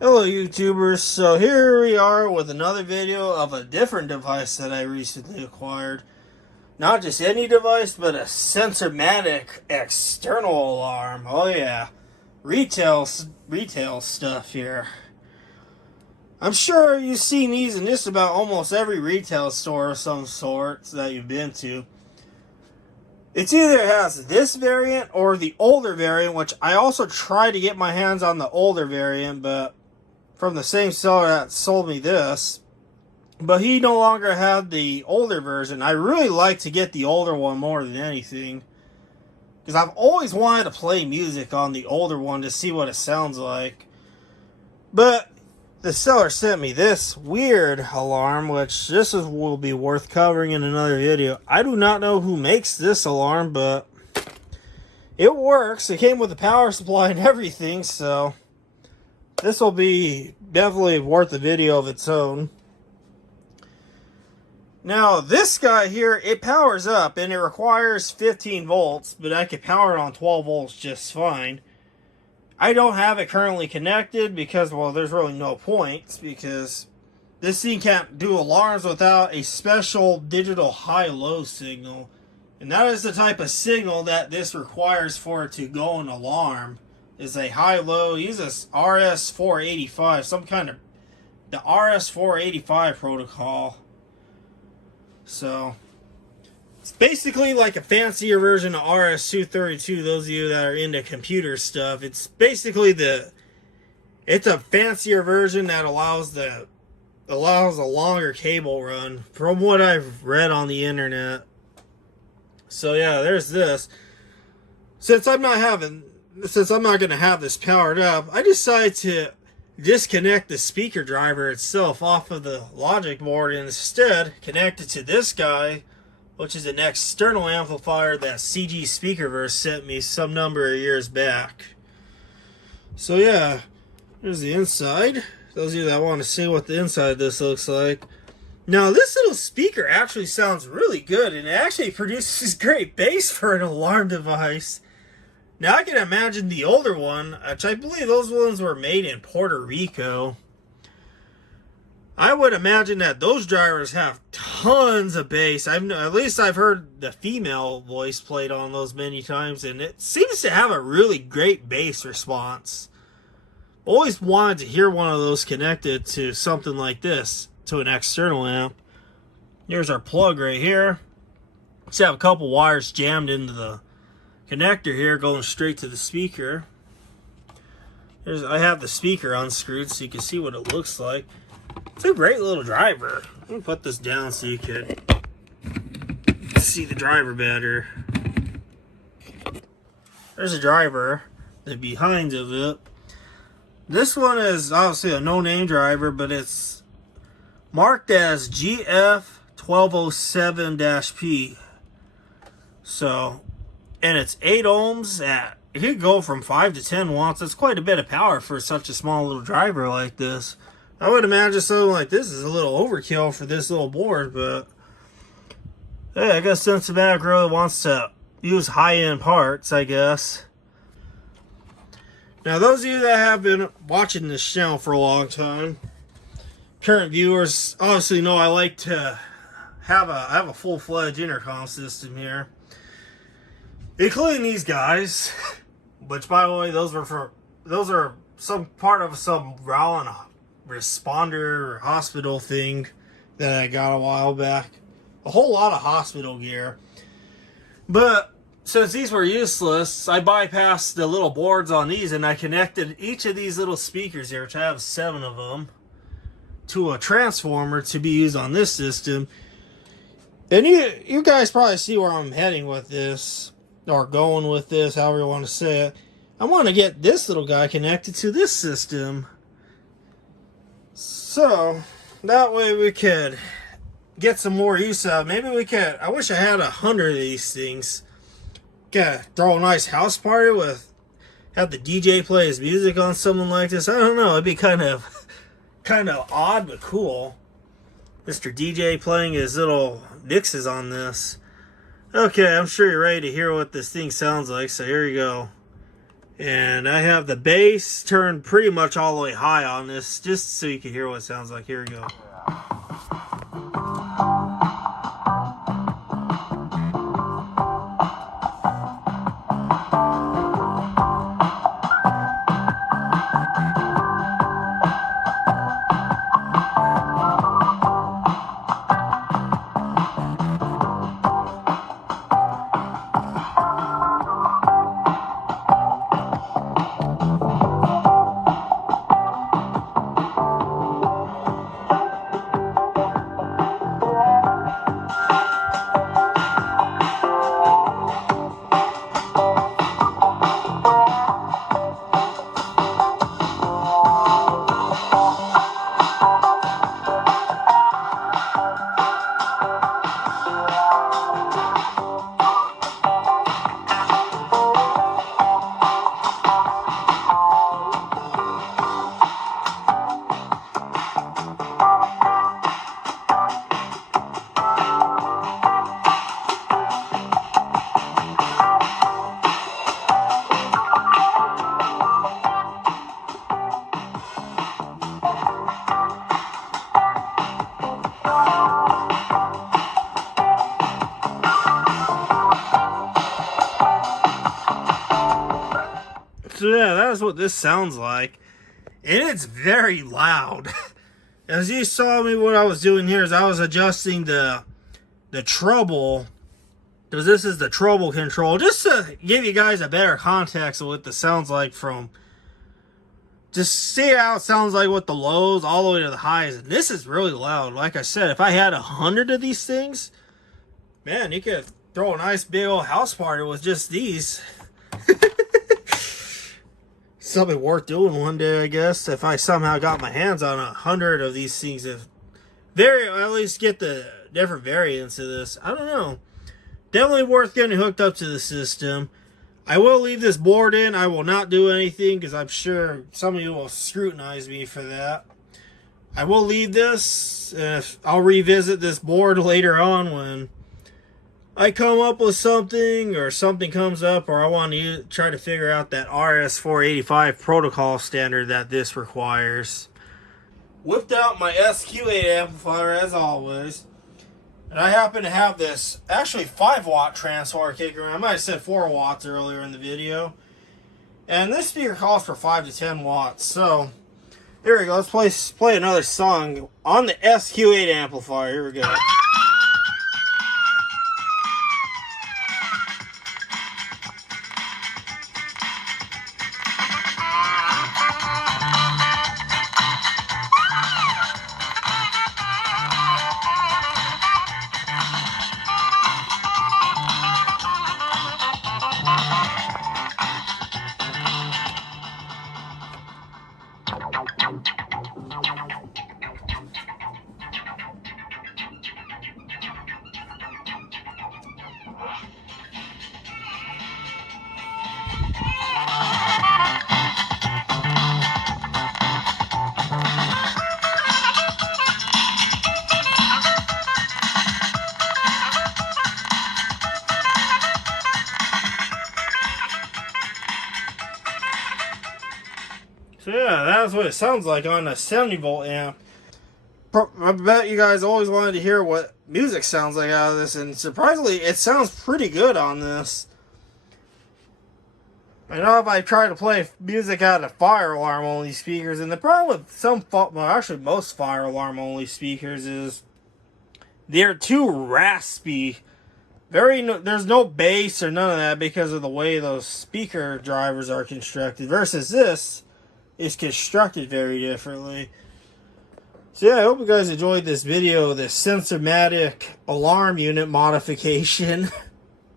Hello YouTubers, so here we are with another video of a different device that I recently acquired. Not just any device, but a Sensormatic external alarm. Oh yeah, retail stuff here. I'm sure you've seen these in just about almost every retail store of some sort that you've been to. It either has this variant or the older variant, which I also tried to get my hands on the older variant, but from the same seller that sold me this, but he no longer had the older version. I really like to get the older one more than anything, because I've always wanted to play music on the older one to see what it sounds like. But the seller sent me this weird alarm, which will be worth covering in another video. I do not know who makes this alarm, but it works. It came with a power supply and everything, so this will be definitely worth a video of its own. Now, this guy here, it powers up and it requires 15 volts, but I could power it on 12 volts just fine. I don't have it currently connected because, well, there's really no point, because this thing can't do alarms without a special digital high-low signal. And that is the type of signal that this requires for it to go an alarm. Is a high-low, uses RS485, some kind of the RS485 protocol. So it's basically like a fancier version of RS232. Those of you that are into computer stuff, it's basically it's a fancier version that allows a longer cable run, from what I've read on the internet. So yeah, there's this. Since I'm not going to have this powered up, I decided to disconnect the speaker driver itself off of the logic board and instead connect it to this guy, which is an external amplifier that CG Speakerverse sent me some number of years back. So yeah, here's the inside. Those of you that want to see what the inside of this looks like. Now, this little speaker actually sounds really good, and it actually produces great bass for an alarm device. Now, I can imagine the older one, which I believe those ones were made in Puerto Rico. I would imagine that those drivers have tons of bass. At least I've heard the female voice played on those many times, and it seems to have a really great bass response. Always wanted to hear one of those connected to something like this, to an external amp. Here's our plug right here. Just have a couple wires jammed into the connector here going straight to the speaker. I have the speaker unscrewed so you can see what it looks like. It's a great little driver. Let me put this down so you can see the driver better. There's a driver, the behind of it. This one is obviously a no-name driver, but it's marked as GF1207-P. So, and it's 8 ohms at, it could go from 5 to 10 watts. That's quite a bit of power for such a small little driver like this. I would imagine something like this is a little overkill for this little board, but hey, I guess Sensormatic really wants to use high-end parts, I guess. Now, those of you that have been watching this channel for a long time, current viewers obviously know I like to have a full-fledged intercom system here, including these guys, which, by the way, those are some part of some Rollin responder or hospital thing that I got a while back. A whole lot of hospital gear. But since these were useless, I bypassed the little boards on these and I connected each of these little speakers here, which I have 7 of them, to a transformer to be used on this system. And you guys probably see where I'm heading with this, or going with this, however you want to say it. I want to get this little guy connected to this system, so that way we could get some more use out of it. Maybe we could, I wish I had 100 of these things. Throw a nice house party with, have the DJ play his music on something like this. I don't know, it'd be kind of odd but cool. Mr. DJ playing his little mixes on this. Okay, I'm sure you're ready to hear what this thing sounds like, so here you go. And I have the bass turned pretty much all the way high on this, just so you can hear what it sounds like. Here we go. So yeah, that's what this sounds like. And it's very loud. As you saw me, what I was doing here is I was adjusting the treble, because this is the treble control, just to give you guys a better context of what this sounds like from, just see how it sounds like with the lows all the way to the highs. And this is really loud. Like I said, if I had 100 of these things, man, you could throw a nice big old house party with just these. Something worth doing one day, I guess, if I somehow got my hands on 100 of these things. If at least get the different variants of this. I don't know. Definitely worth getting hooked up to the system. I will leave this board in. I will not do anything because I'm sure some of you will scrutinize me for that. I will leave this. I'll revisit this board later on when I come up with something, or something comes up, or I want to try to figure out that RS485 protocol standard that this requires. Whipped out my SQ8 amplifier as always. And I happen to have this actually 5 watt transformer kicker. I might have said 4 watts earlier in the video. And this speaker calls for 5 to 10 watts. So here we go. Let's play another song on the SQ8 amplifier. Here we go. So yeah, that's what it sounds like on a 70 volt amp. I bet you guys always wanted to hear what music sounds like out of this, and surprisingly, it sounds pretty good on this. I know if I try to play music out of fire alarm only speakers, and the problem with actually most fire alarm only speakers is they're too raspy. There's no bass or none of that because of the way those speaker drivers are constructed, versus this is constructed very differently. So yeah, I hope you guys enjoyed this video, this Sensormatic alarm unit modification.